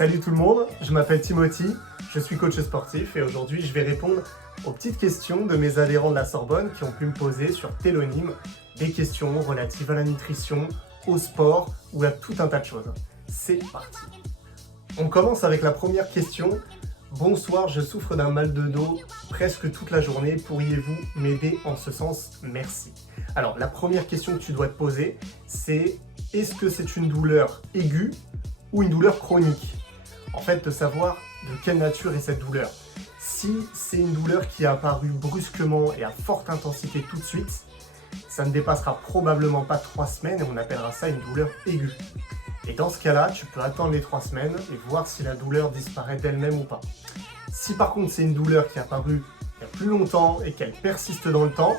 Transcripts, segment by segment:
Salut tout le monde, je m'appelle Timothy, je suis coach sportif et aujourd'hui je vais répondre aux petites questions de mes adhérents de la Sorbonne qui ont pu me poser sur Tellonym des questions relatives à la nutrition, au sport ou à tout un tas de choses. C'est parti. On commence avec la première question. Bonsoir, je souffre d'un mal de dos presque toute la journée. Pourriez-vous m'aider en ce sens? Merci. Alors, la première question que tu dois te poser, c'est est-ce que c'est une douleur aiguë ou une douleur chronique? En fait, de savoir de quelle nature est cette douleur. Si c'est une douleur qui est apparue brusquement et à forte intensité tout de suite, ça ne dépassera probablement pas 3 semaines et on appellera ça une douleur aiguë. Et dans ce cas-là, tu peux attendre les 3 semaines et voir si la douleur disparaît d'elle-même ou pas. Si par contre c'est une douleur qui est apparue il y a plus longtemps et qu'elle persiste dans le temps,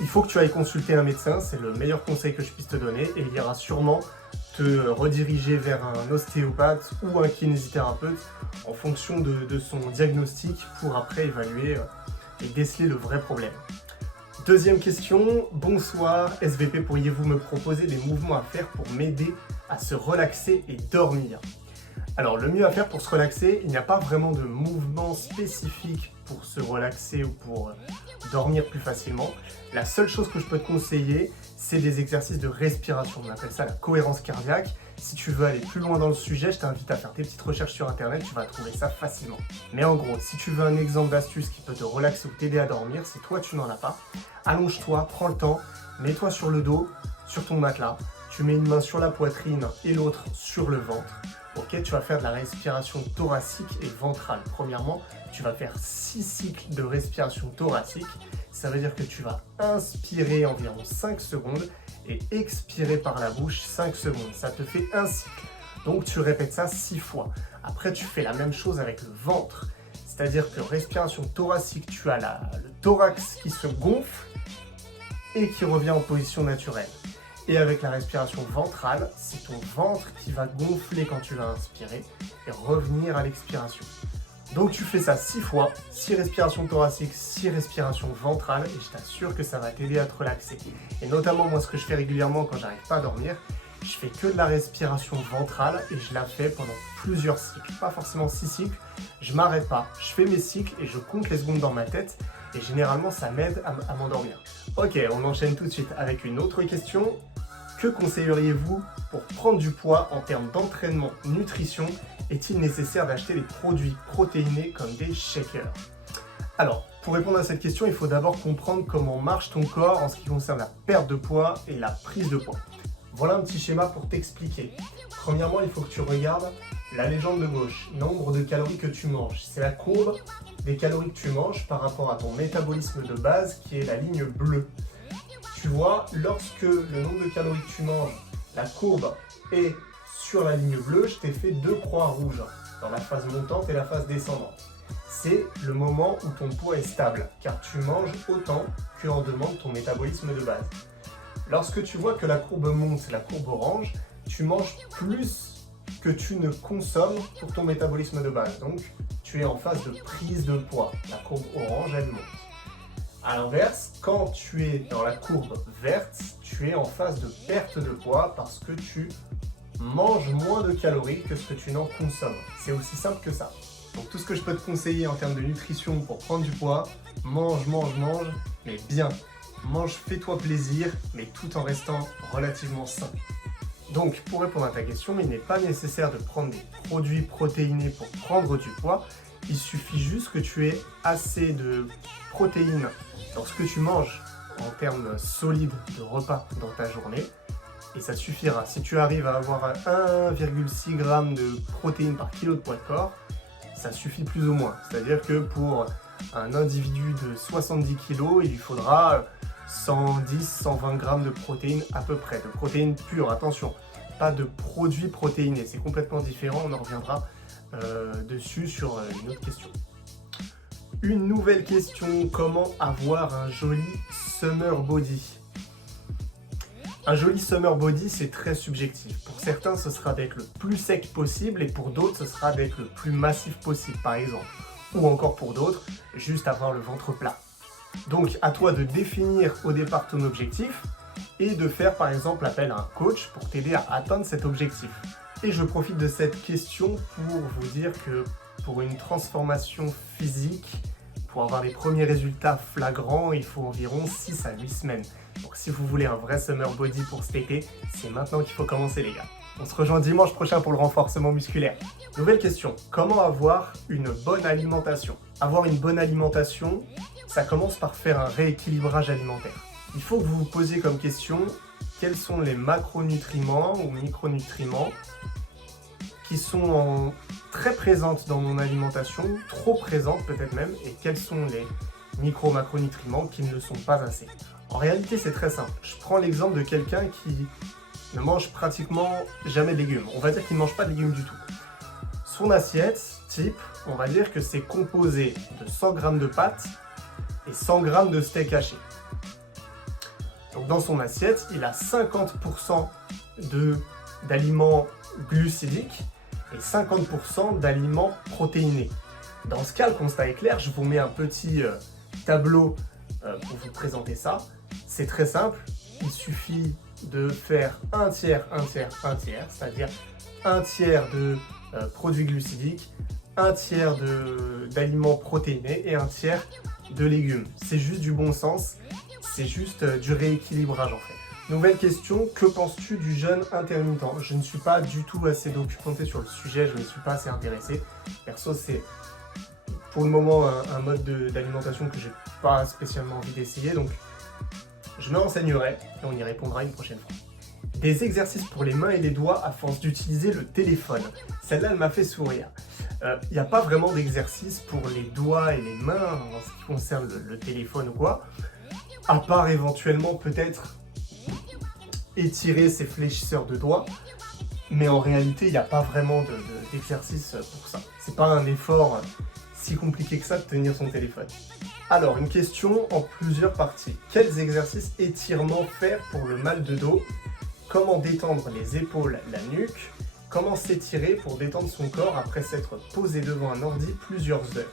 il faut que tu ailles consulter un médecin, c'est le meilleur conseil que je puisse te donner et il ira sûrement te rediriger vers un ostéopathe ou un kinésithérapeute en fonction de son diagnostic pour après évaluer et déceler le vrai problème. Deuxième question, bonsoir SVP, pourriez-vous me proposer des mouvements à faire pour m'aider à se relaxer et dormir? Alors le mieux à faire pour se relaxer, il n'y a pas vraiment de mouvement spécifique pour se relaxer ou pour dormir plus facilement. La seule chose que je peux te conseiller, c'est des exercices de respiration. On appelle ça la cohérence cardiaque. Si tu veux aller plus loin dans le sujet, je t'invite à faire tes petites recherches sur internet, tu vas trouver ça facilement. Mais en gros, si tu veux un exemple d'astuce qui peut te relaxer ou t'aider à dormir, si toi tu n'en as pas, allonge-toi, prends le temps, mets-toi sur le dos, sur ton matelas, tu mets une main sur la poitrine et l'autre sur le ventre. Ok, tu vas faire de la respiration thoracique et ventrale. Premièrement, tu vas faire 6 cycles de respiration thoracique. Ça veut dire que tu vas inspirer environ 5 secondes et expirer par la bouche 5 secondes. Ça te fait un cycle. Donc tu répètes ça 6 fois. Après, tu fais la même chose avec le ventre. C'est-à-dire que respiration thoracique, tu as le thorax qui se gonfle et qui revient en position naturelle. Et avec la respiration ventrale, c'est ton ventre qui va gonfler quand tu vas inspirer et revenir à l'expiration. Donc tu fais ça 6 fois, 6 respirations thoraciques, 6 respirations ventrales et je t'assure que ça va t'aider à te relaxer. Et notamment moi ce que je fais régulièrement quand j'arrive pas à dormir, je fais que de la respiration ventrale et je la fais pendant plusieurs cycles, pas forcément 6 cycles, je m'arrête pas, je fais mes cycles et je compte les secondes dans ma tête et généralement ça m'aide à m'endormir. Ok, on enchaîne tout de suite avec une autre question. Que conseilleriez-vous pour prendre du poids en termes d'entraînement, nutrition? Est-il nécessaire d'acheter des produits protéinés comme des shakers? Alors, pour répondre à cette question, il faut d'abord comprendre comment marche ton corps en ce qui concerne la perte de poids et la prise de poids. Voilà un petit schéma pour t'expliquer. Premièrement, il faut que tu regardes la légende de gauche, nombre de calories que tu manges. C'est la courbe des calories que tu manges par rapport à ton métabolisme de base qui est la ligne bleue. Tu vois, lorsque le nombre de calories que tu manges, la courbe est sur la ligne bleue, je t'ai fait 2 croix rouges dans la phase montante et la phase descendante. C'est le moment où ton poids est stable, car tu manges autant que en demande ton métabolisme de base. Lorsque tu vois que la courbe monte, la courbe orange, tu manges plus que tu ne consommes pour ton métabolisme de base. Donc, tu es en phase de prise de poids. La courbe orange, elle monte. A l'inverse, quand tu es dans la courbe verte, tu es en phase de perte de poids parce que tu manges moins de calories que ce que tu n'en consommes. C'est aussi simple que ça. Donc tout ce que je peux te conseiller en termes de nutrition pour prendre du poids, mange, mais bien. Mange, fais-toi plaisir, mais tout en restant relativement sain. Donc pour répondre à ta question, il n'est pas nécessaire de prendre des produits protéinés pour prendre du poids. Il suffit juste que tu aies assez de protéines dans ce que tu manges en termes solides de repas dans ta journée. Et ça suffira. Si tu arrives à avoir 1,6 g de protéines par kilo de poids de corps, ça suffit plus ou moins. C'est-à-dire que pour un individu de 70 kg, il lui faudra 110-120 g de protéines à peu près. De protéines pures, attention, pas de produits protéinés. C'est complètement différent, on en reviendra dessus sur une autre question. Une nouvelle question, comment avoir un joli summer body? Un joli summer body, c'est très subjectif. Pour certains, ce sera d'être le plus sec possible et pour d'autres, ce sera d'être le plus massif possible, par exemple. Ou encore pour d'autres, juste avoir le ventre plat. Donc, à toi de définir au départ ton objectif et de faire, par exemple, appel à un coach pour t'aider à atteindre cet objectif. Et je profite de cette question pour vous dire que pour une transformation physique, pour avoir les premiers résultats flagrants, il faut environ 6 à 8 semaines. Donc si vous voulez un vrai summer body pour cet été, c'est maintenant qu'il faut commencer les gars. On se rejoint dimanche prochain pour le renforcement musculaire. Nouvelle question, comment avoir une bonne alimentation? Avoir une bonne alimentation, ça commence par faire un rééquilibrage alimentaire. Il faut que vous vous posiez comme question, quels sont les macronutriments ou micronutriments qui sont très présentes dans mon alimentation, trop présentes peut-être même, et quels sont les micro-macronutriments qui ne le sont pas assez. En réalité, c'est très simple. Je prends l'exemple de quelqu'un qui ne mange pratiquement jamais de légumes. On va dire qu'il ne mange pas de légumes du tout. Son assiette type, on va dire que c'est composé de 100 g de pâtes et 100 g de steak haché. Donc dans son assiette, il a 50% d'aliments glucidiques et 50% d'aliments protéinés. Dans ce cas, le constat est clair, je vous mets un petit tableau pour vous présenter ça. C'est très simple, il suffit de faire un tiers, c'est-à-dire un tiers de produits glucidiques, un tiers d'aliments protéinés et un tiers de légumes. C'est juste du bon sens, c'est juste du rééquilibrage en fait. Nouvelle question, que penses-tu du jeûne intermittent? Je ne suis pas du tout assez documenté sur le sujet, je ne me suis pas assez intéressé. Perso, c'est pour le moment un mode d'alimentation que j'ai pas spécialement envie d'essayer, donc je me renseignerai et on y répondra une prochaine fois. Des exercices pour les mains et les doigts à force d'utiliser le téléphone. Celle-là, elle m'a fait sourire. Il n'y a pas vraiment d'exercice pour les doigts et les mains en ce qui concerne le téléphone ou quoi, à part éventuellement peut-être étirer ses fléchisseurs de doigts, mais en réalité, il n'y a pas vraiment d'exercice pour ça. C'est pas un effort si compliqué que ça de tenir son téléphone. Alors, une question en plusieurs parties. Quels exercices étirements faire pour le mal de dos? Comment détendre les épaules, la nuque? Comment s'étirer pour détendre son corps après s'être posé devant un ordi plusieurs heures?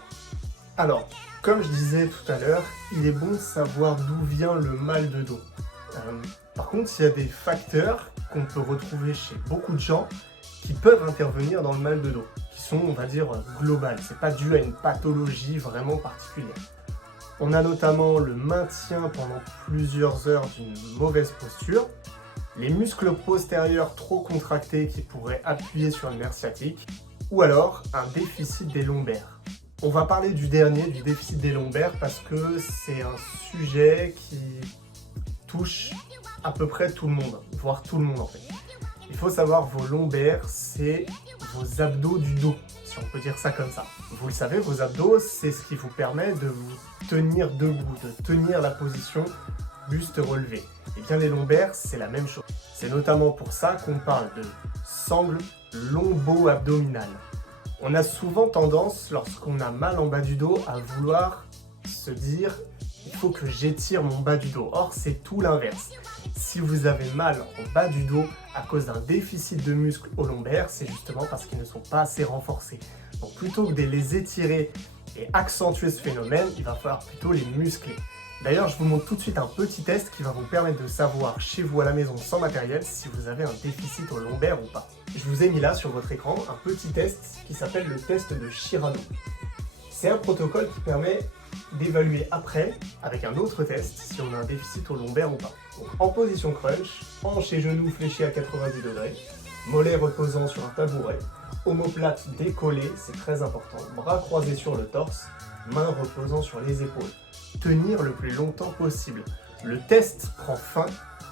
Alors, comme je disais tout à l'heure, il est bon de savoir d'où vient le mal de dos. Par contre, il y a des facteurs qu'on peut retrouver chez beaucoup de gens qui peuvent intervenir dans le mal de dos, qui sont, on va dire, globales. C'est pas dû à une pathologie vraiment particulière. On a notamment le maintien pendant plusieurs heures d'une mauvaise posture, les muscles postérieurs trop contractés qui pourraient appuyer sur le nerf sciatique, ou alors un déficit des lombaires. On va parler du dernier, du déficit des lombaires, parce que c'est un sujet qui touche à peu près tout le monde, voire tout le monde en fait. Il faut savoir, vos lombaires, c'est vos abdos du dos, si on peut dire ça comme ça. Vous le savez, vos abdos, c'est ce qui vous permet de vous tenir debout, de tenir la position buste relevé. Et bien les lombaires, c'est la même chose. C'est notamment pour ça qu'on parle de sangle lombo-abdominale. On a souvent tendance, lorsqu'on a mal en bas du dos, à vouloir se dire « il faut que j'étire mon bas du dos ». Or, c'est tout l'inverse. Si vous avez mal en bas du dos à cause d'un déficit de muscles aux lombaires, c'est justement parce qu'ils ne sont pas assez renforcés. Donc plutôt que de les étirer et accentuer ce phénomène, il va falloir plutôt les muscler. D'ailleurs, je vous montre tout de suite un petit test qui va vous permettre de savoir chez vous à la maison sans matériel si vous avez un déficit aux lombaires ou pas. Je vous ai mis là sur votre écran un petit test qui s'appelle le test de Shirano. C'est un protocole qui permet d'évaluer après, avec un autre test, si on a un déficit aux lombaires ou pas. Donc, en position crunch, hanches et genoux fléchis à 90 degrés, mollets reposant sur un tabouret, omoplate décollée, c'est très important, bras croisés sur le torse, mains reposant sur les épaules. Tenir le plus longtemps possible. Le test prend fin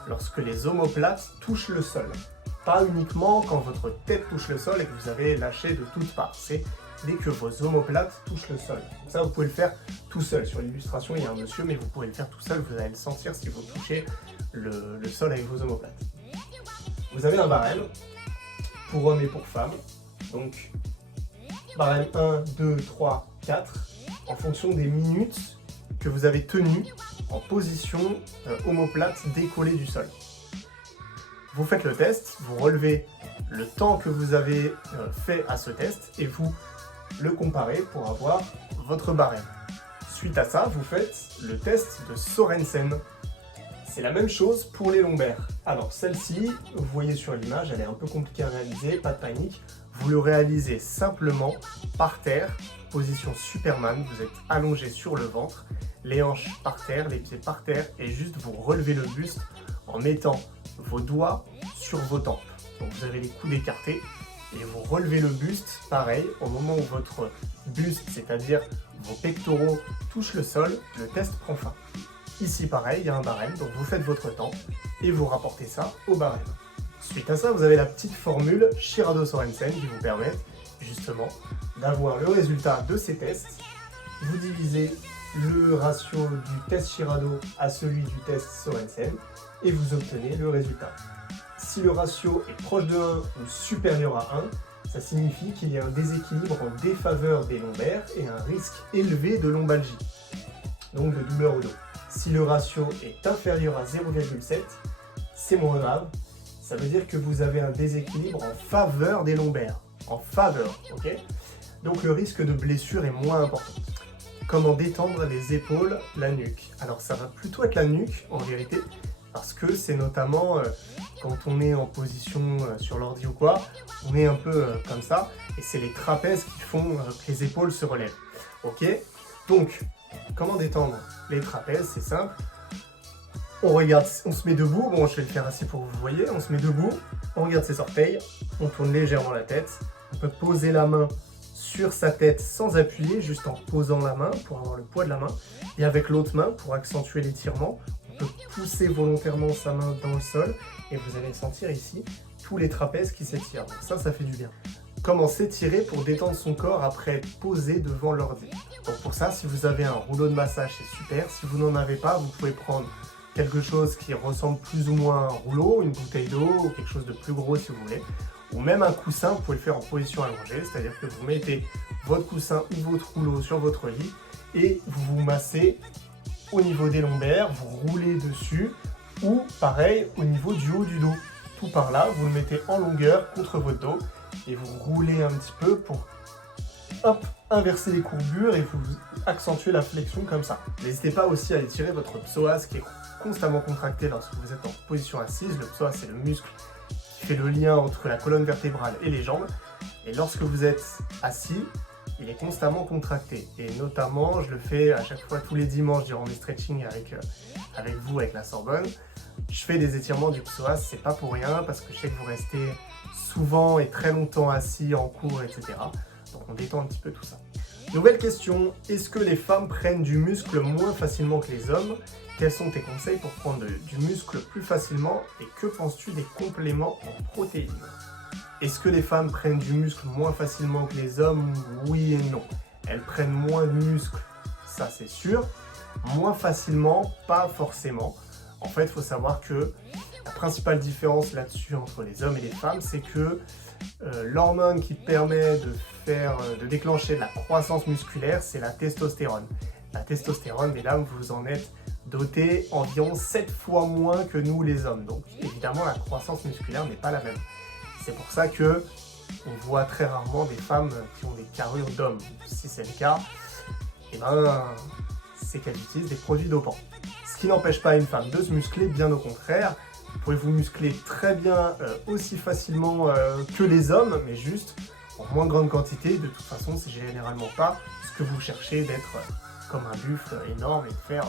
lorsque les omoplates touchent le sol. Pas uniquement quand votre tête touche le sol et que vous avez lâché de toutes parts. C'est dès que vos omoplates touchent le sol. Donc ça, vous pouvez le faire tout seul. Sur l'illustration, il y a un monsieur, mais vous pouvez le faire tout seul. Vous allez le sentir si vous touchez le sol avec vos omoplates. Vous avez un barème pour hommes et pour femmes. Donc, barème 1, 2, 3, 4. En fonction des minutes que vous avez tenues en position omoplate décollée du sol. Vous faites le test, vous relevez le temps que vous avez fait à ce test et vous le comparez pour avoir votre barème. Suite à ça, vous faites le test de Sorensen. C'est la même chose pour les lombaires. Alors celle-ci, vous voyez sur l'image, elle est un peu compliquée à réaliser, pas de panique. Vous le réalisez simplement par terre, position Superman, vous êtes allongé sur le ventre, les hanches par terre, les pieds par terre, et juste vous relevez le buste en mettant vos doigts sur vos tempes. Donc vous avez les coudes écartés, et vous relevez le buste, pareil, au moment où votre buste, c'est-à-dire vos pectoraux, touchent le sol, le test prend fin. Ici pareil, il y a un barème, donc vous faites votre temps, et vous rapportez ça au barème. Suite à ça, vous avez la petite formule Shirado-Sorensen qui vous permet justement d'avoir le résultat de ces tests. Vous divisez le ratio du test Shirado à celui du test Sorensen et vous obtenez le résultat. Si le ratio est proche de 1 ou supérieur à 1, ça signifie qu'il y a un déséquilibre en défaveur des lombaires et un risque élevé de lombalgie, donc de douleur au dos. Si le ratio est inférieur à 0,7, c'est moins grave. Ça veut dire que vous avez un déséquilibre en faveur des lombaires. En faveur, ok? Donc le risque de blessure est moins important. Comment détendre les épaules, la nuque? Alors ça va plutôt être la nuque en vérité, parce que c'est notamment quand on est en position sur l'ordi ou quoi, on est un peu comme ça, et c'est les trapèzes qui font que les épaules se relèvent. Ok? Donc, comment détendre les trapèzes? C'est simple. On regarde, on se met debout, bon je vais le faire assis pour que vous voyez, on se met debout, on regarde ses orteils, on tourne légèrement la tête, on peut poser la main sur sa tête sans appuyer, juste en posant la main pour avoir le poids de la main, et avec l'autre main pour accentuer l'étirement, on peut pousser volontairement sa main dans le sol, et vous allez sentir ici tous les trapèzes qui s'étirent, donc ça fait du bien. Comment s'étirer pour détendre son corps après être posé devant l'ordi? Donc pour ça, si vous avez un rouleau de massage, c'est super, si vous n'en avez pas, vous pouvez prendre quelque chose qui ressemble plus ou moins à un rouleau, une bouteille d'eau, ou quelque chose de plus gros si vous voulez, ou même un coussin, vous pouvez le faire en position allongée, c'est-à-dire que vous mettez votre coussin ou votre rouleau sur votre lit et vous vous massez au niveau des lombaires, vous roulez dessus, ou pareil au niveau du haut du dos. Tout par là, vous le mettez en longueur contre votre dos et vous roulez un petit peu pour hop, inverser les courbures et vous accentuez la flexion comme ça. N'hésitez pas aussi à étirer votre psoas qui est constamment contracté lorsque vous êtes en position assise. Le psoas, c'est le muscle qui fait le lien entre la colonne vertébrale et les jambes. Et lorsque vous êtes assis, il est constamment contracté. Et notamment, je le fais à chaque fois tous les dimanches durant mes stretchings avec vous, avec la Sorbonne. Je fais des étirements du psoas, c'est pas pour rien, parce que je sais que vous restez souvent et très longtemps assis en cours, etc. Donc on détend un petit peu tout ça. Nouvelle question, est-ce que les femmes prennent du muscle moins facilement que les hommes? Quels sont tes conseils pour prendre du muscle plus facilement et que penses-tu des compléments en protéines? Est-ce que les femmes prennent du muscle moins facilement que les hommes? Oui et non. Elles prennent moins de muscle, ça c'est sûr. Moins facilement, pas forcément. En fait, il faut savoir que la principale différence là-dessus entre les hommes et les femmes, c'est que l'hormone qui permet de déclencher de la croissance musculaire, c'est la testostérone. La testostérone, mesdames, vous en êtes doté environ 7 fois moins que nous les hommes. Donc évidemment, la croissance musculaire n'est pas la même. C'est pour ça que on voit très rarement des femmes qui ont des carrures d'hommes. Si c'est le cas, eh ben, c'est qu'elles utilisent des produits dopants. Ce qui n'empêche pas une femme de se muscler, bien au contraire. Vous pouvez vous muscler très bien aussi facilement que les hommes, mais juste en moins grande quantité. De toute façon, c'est généralement pas ce que vous cherchez d'être comme un buffle énorme et de faire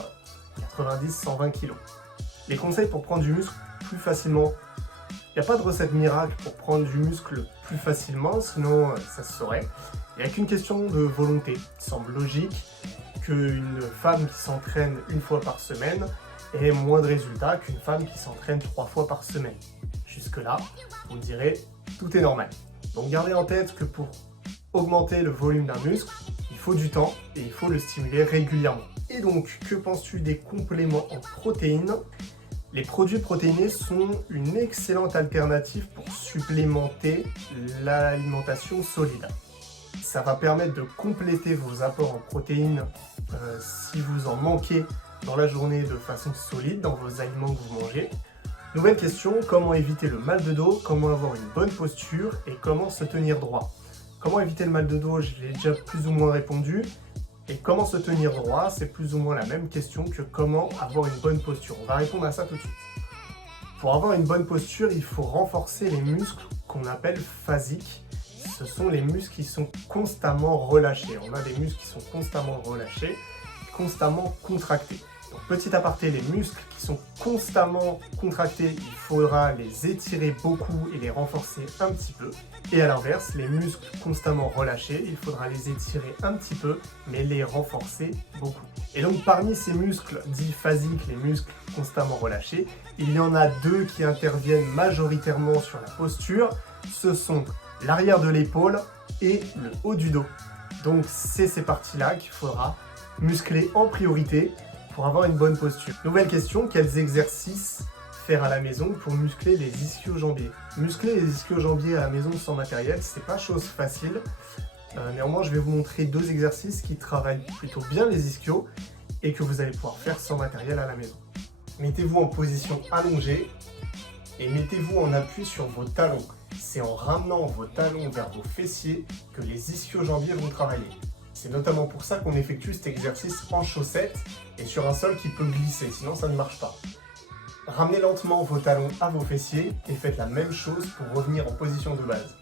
90-120 kg. Les conseils pour prendre du muscle plus facilement. Il n'y a pas de recette miracle pour prendre du muscle plus facilement, sinon ça se saurait. Il n'y a qu'une question de volonté. Il semble logique qu'une femme qui s'entraîne une fois par semaine ait moins de résultats qu'une femme qui s'entraîne 3 fois par semaine. Jusque-là, vous me direz, tout est normal. Donc gardez en tête que pour augmenter le volume d'un muscle, il faut du temps et il faut le stimuler régulièrement. Et donc, que penses-tu des compléments en protéines? Les produits protéinés sont une excellente alternative pour supplémenter l'alimentation solide. Ça va permettre de compléter vos apports en protéines si vous en manquez dans la journée de façon solide dans vos aliments que vous mangez. Nouvelle question, comment éviter le mal de dos, comment avoir une bonne posture et comment se tenir droit? Comment éviter le mal de dos? Je l'ai déjà plus ou moins répondu. Et comment se tenir droit, c'est plus ou moins la même question que comment avoir une bonne posture. On va répondre à ça tout de suite. Pour avoir une bonne posture, il faut renforcer les muscles qu'on appelle phasiques. Ce sont les muscles qui sont constamment relâchés. On a des muscles qui sont constamment relâchés, constamment contractés. Donc, petit aparté, les muscles qui sont constamment contractés, il faudra les étirer beaucoup et les renforcer un petit peu. Et à l'inverse, les muscles constamment relâchés, il faudra les étirer un petit peu, mais les renforcer beaucoup. Et donc parmi ces muscles dits phasiques, les muscles constamment relâchés, il y en a deux qui interviennent majoritairement sur la posture. Ce sont l'arrière de l'épaule et le haut du dos. Donc c'est ces parties-là qu'il faudra muscler en priorité pour avoir une bonne posture. Nouvelle question, quels exercices faire à la maison pour muscler les ischio-jambiers? Muscler les ischio-jambiers à la maison sans matériel, c'est pas chose facile. Néanmoins, je vais vous montrer deux exercices qui travaillent plutôt bien les ischios et que vous allez pouvoir faire sans matériel à la maison. Mettez-vous en position allongée et mettez-vous en appui sur vos talons. C'est en ramenant vos talons vers vos fessiers que les ischio-jambiers vont travailler. C'est notamment pour ça qu'on effectue cet exercice en chaussettes et sur un sol qui peut glisser, sinon ça ne marche pas. Ramenez lentement vos talons à vos fessiers et faites la même chose pour revenir en position de base.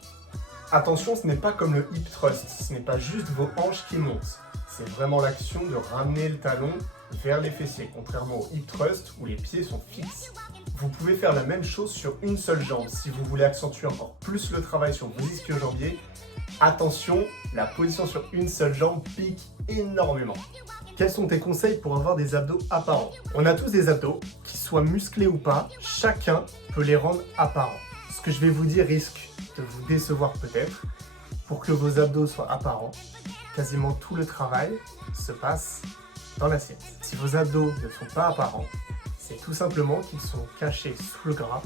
Attention, ce n'est pas comme le hip thrust, ce n'est pas juste vos hanches qui montent. C'est vraiment l'action de ramener le talon vers les fessiers, contrairement au hip thrust où les pieds sont fixes. Vous pouvez faire la même chose sur une seule jambe. Si vous voulez accentuer encore plus le travail sur vos ischio-jambiers, attention, la position sur une seule jambe pique énormément. Quels sont tes conseils pour avoir des abdos apparents? On a tous des abdos, qu'ils soient musclés ou pas, chacun peut les rendre apparents. Ce que je vais vous dire risque de vous décevoir peut-être. Pour que vos abdos soient apparents, quasiment tout le travail se passe dans l'assiette. Si vos abdos ne sont pas apparents, c'est tout simplement qu'ils sont cachés sous le gras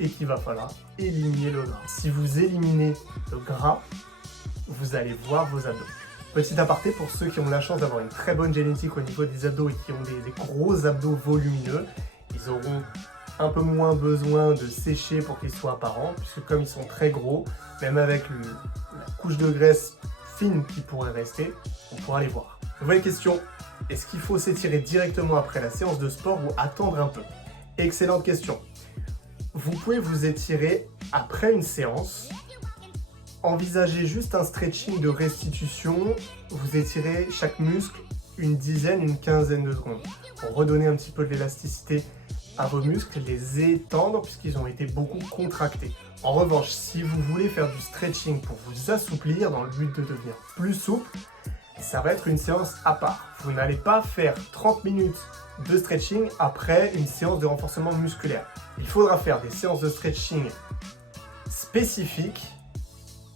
et qu'il va falloir éliminer le gras. Si vous éliminez le gras, vous allez voir vos abdos. Petit aparté pour ceux qui ont la chance d'avoir une très bonne génétique au niveau des abdos et qui ont des gros abdos volumineux, ils auront un peu moins besoin de sécher pour qu'ils soient apparents, puisque comme ils sont très gros, même avec la couche de graisse fine qui pourrait rester, on pourra les voir. Nouvelle question, est-ce qu'il faut s'étirer directement après la séance de sport ou attendre un peu? Excellente question. Vous pouvez vous étirer après une séance. Envisagez juste un stretching de restitution, vous étirez chaque muscle une dizaine, une quinzaine de secondes pour redonner un petit peu de l'élasticité à vos muscles, les étendre puisqu'ils ont été beaucoup contractés. En revanche, si vous voulez faire du stretching pour vous assouplir dans le but de devenir plus souple, ça va être une séance à part. Vous n'allez pas faire 30 minutes de stretching après une séance de renforcement musculaire. Il faudra faire des séances de stretching spécifiques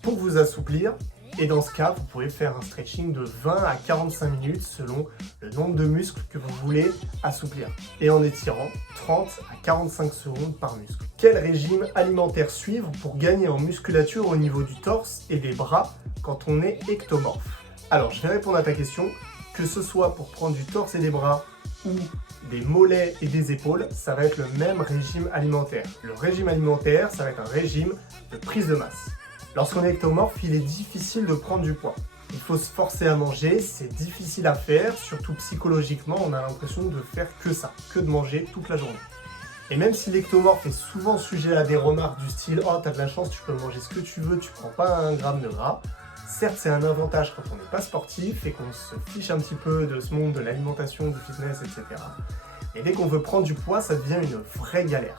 pour vous assouplir. Et dans ce cas, vous pouvez faire un stretching de 20 à 45 minutes selon le nombre de muscles que vous voulez assouplir. Et en étirant 30 à 45 secondes par muscle. Quel régime alimentaire suivre pour gagner en musculature au niveau du torse et des bras quand on est ectomorphe? Alors, je vais répondre à ta question. Que ce soit pour prendre du torse et des bras ou des mollets et des épaules, ça va être le même régime alimentaire. Le régime alimentaire, ça va être un régime de prise de masse. Lorsqu'on est ectomorphe, il est difficile de prendre du poids. Il faut se forcer à manger, c'est difficile à faire, surtout psychologiquement, on a l'impression de faire que ça, que de manger toute la journée. Et même si l'ectomorphe est souvent sujet à des remarques du style « Oh, t'as de la chance, tu peux manger ce que tu veux, tu prends pas un gramme de gras », certes, c'est un avantage quand on n'est pas sportif et qu'on se fiche un petit peu de ce monde de l'alimentation, du fitness, etc. Et dès qu'on veut prendre du poids, ça devient une vraie galère.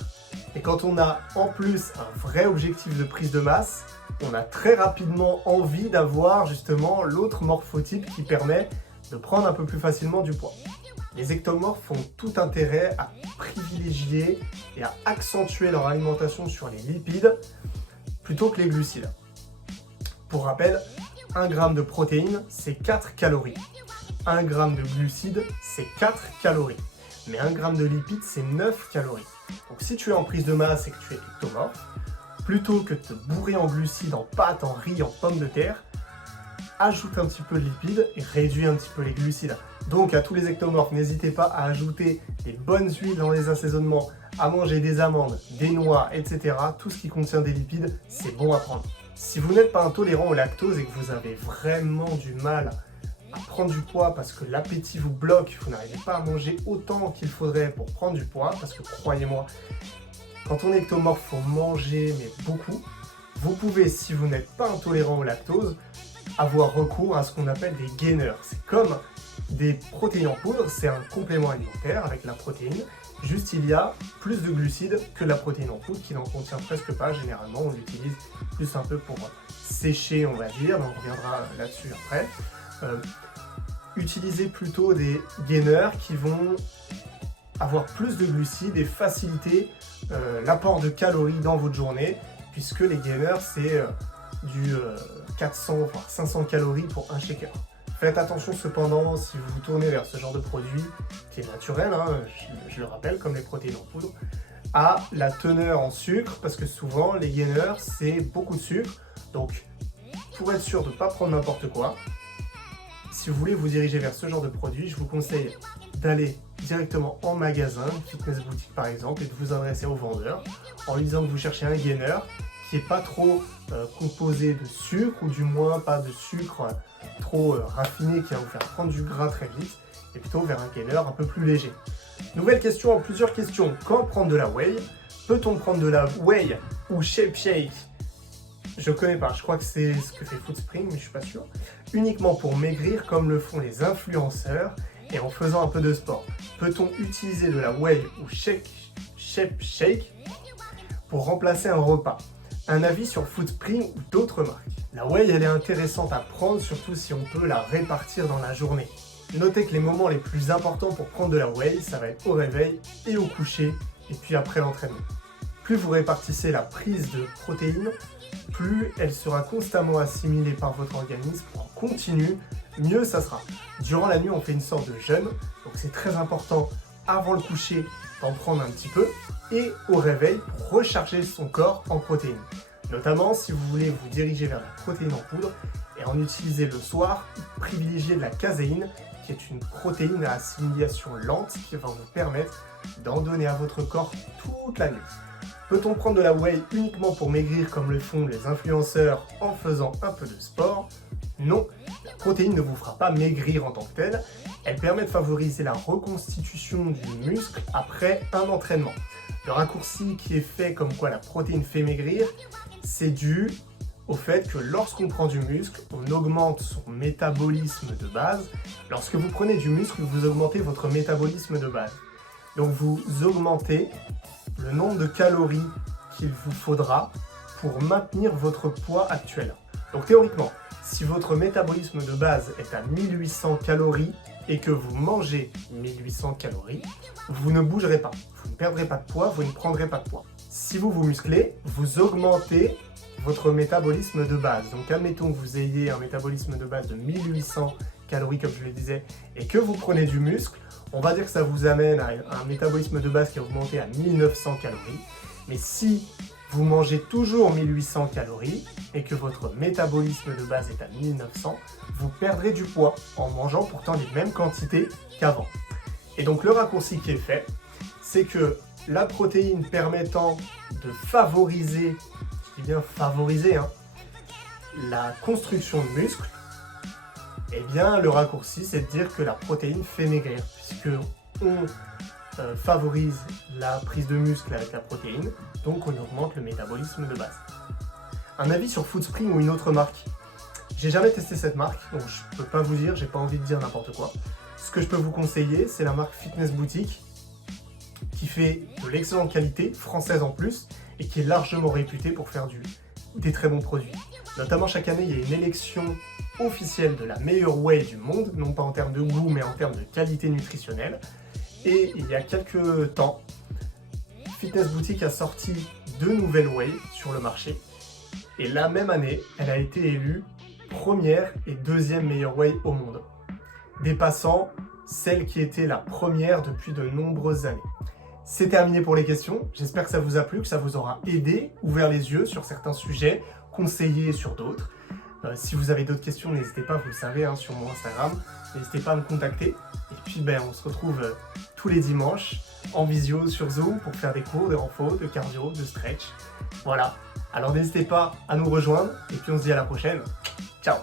Et quand on a en plus un vrai objectif de prise de masse, on a très rapidement envie d'avoir justement l'autre morphotype qui permet de prendre un peu plus facilement du poids. Les ectomorphes ont tout intérêt à privilégier et à accentuer leur alimentation sur les lipides plutôt que les glucides. Pour rappel, 1 g de protéines, c'est 4 calories. 1 g de glucides, c'est 4 calories. Mais 1 g de lipides, c'est 9 calories. Donc si tu es en prise de masse et que tu es ectomorphe, plutôt que de te bourrer en glucides, en pâtes, en riz, en pommes de terre, ajoute un petit peu de lipides et réduis un petit peu les glucides. Donc à tous les ectomorphes, n'hésitez pas à ajouter des bonnes huiles dans les assaisonnements, à manger des amandes, des noix, etc. Tout ce qui contient des lipides, c'est bon à prendre. Si vous n'êtes pas intolérant au lactose et que vous avez vraiment du mal à prendre du poids parce que l'appétit vous bloque, vous n'arrivez pas à manger autant qu'il faudrait pour prendre du poids, parce que croyez-moi, quand on est ectomorphe, il faut manger, mais beaucoup. Vous pouvez, si vous n'êtes pas intolérant au lactose, avoir recours à ce qu'on appelle des gainers. C'est comme des protéines en poudre, c'est un complément alimentaire avec la protéine. Juste, il y a plus de glucides que la protéine en poudre qui n'en contient presque pas. Généralement, on l'utilise plus un peu pour sécher, on va dire, mais on reviendra là-dessus après. Utilisez plutôt des gainers qui vont avoir plus de glucides et faciliter l'apport de calories dans votre journée, puisque les gainers, c'est du 400 voire 500 calories pour un shaker. Faites attention cependant, si vous vous tournez vers ce genre de produit, qui est naturel, hein, je le rappelle, comme les protéines en poudre, à la teneur en sucre, parce que souvent les gainers, c'est beaucoup de sucre. Donc, pour être sûr de ne pas prendre n'importe quoi, si vous voulez vous diriger vers ce genre de produit, je vous conseille d'aller directement en magasin, fitness boutique par exemple, et de vous adresser au vendeur en lui disant que vous cherchez un gainer qui n'est pas trop composé de sucre, ou du moins pas de sucre trop raffiné qui va vous faire prendre du gras très vite, et plutôt vers un gainer un peu plus léger. Nouvelle question, plusieurs questions. Quand prendre de la whey? Peut-on prendre de la whey ou shape shake? Je connais pas, je crois que c'est ce que fait Foodspring, mais je suis pas sûr. Uniquement pour maigrir comme le font les influenceurs et en faisant un peu de sport. Peut-on utiliser de la whey ou shape shake pour remplacer un repas? Un avis sur Foodspring ou d'autres marques. La whey, elle est intéressante à prendre, surtout si on peut la répartir dans la journée. Notez que les moments les plus importants pour prendre de la whey, ça va être au réveil et au coucher, et puis après l'entraînement. Plus vous répartissez la prise de protéines, plus elle sera constamment assimilée par votre organisme en continu, mieux ça sera. Durant la nuit, on fait une sorte de jeûne, donc c'est très important avant le coucher d'en prendre un petit peu, et au réveil pour recharger son corps en protéines. Notamment si vous voulez vous diriger vers la protéine en poudre et en utiliser le soir, privilégiez de la caséine, qui est une protéine à assimilation lente qui va vous permettre d'en donner à votre corps toute la nuit. Peut-on prendre de la whey uniquement pour maigrir comme le font les influenceurs en faisant un peu de sport? Non, la protéine ne vous fera pas maigrir en tant que telle, elle permet de favoriser la reconstitution du muscle après un entraînement. Le raccourci qui est fait comme quoi la protéine fait maigrir, c'est dû au fait que lorsqu'on prend du muscle, on augmente son métabolisme de base. Lorsque vous prenez du muscle, vous augmentez votre métabolisme de base. Donc vous augmentez le nombre de calories qu'il vous faudra pour maintenir votre poids actuel. Donc théoriquement, si votre métabolisme de base est à 1800 calories et que vous mangez 1800 calories, vous ne bougerez pas. Vous ne perdrez pas de poids, vous ne prendrez pas de poids. Si vous vous musclez, vous augmentez votre métabolisme de base. Donc admettons que vous ayez un métabolisme de base de 1800 calories comme je le disais et que vous prenez du muscle, on va dire que ça vous amène à un métabolisme de base qui a augmenté à 1900 calories. Mais si vous mangez toujours 1800 calories et que votre métabolisme de base est à 1900, vous perdrez du poids en mangeant pourtant les mêmes quantités qu'avant. Et donc le raccourci qui est fait, c'est que la protéine permettant de favoriser, je dis bien favoriser, la construction de muscles, eh bien le raccourci c'est de dire que la protéine fait maigrir, puisque on favorise la prise de muscle avec la protéine, donc on augmente le métabolisme de base. Un avis sur Foodspring ou une autre marque? J'ai jamais testé cette marque, donc je peux pas vous dire, j'ai pas envie de dire n'importe quoi. Ce que je peux vous conseiller, c'est la marque Fitness Boutique, qui fait de l'excellente qualité, française en plus, et qui est largement réputée pour faire des très bons produits. Notamment chaque année, il y a une élection officielle de la meilleure whey du monde, non pas en termes de goût, mais en termes de qualité nutritionnelle. Et il y a quelques temps, Fitness Boutique a sorti 2 nouvelles whey sur le marché. Et la même année, elle a été élue première et deuxième meilleure whey au monde, dépassant celle qui était la première depuis de nombreuses années. C'est terminé pour les questions. J'espère que ça vous a plu, que ça vous aura aidé, ouvert les yeux sur certains sujets, conseillé sur d'autres. Si vous avez d'autres questions, n'hésitez pas, vous le savez, sur mon Instagram. N'hésitez pas à me contacter. Et puis, on se retrouve tous les dimanches en visio sur Zoom pour faire des cours de renfo, de cardio, de stretch. Voilà. Alors, n'hésitez pas à nous rejoindre. Et puis, on se dit à la prochaine. Ciao!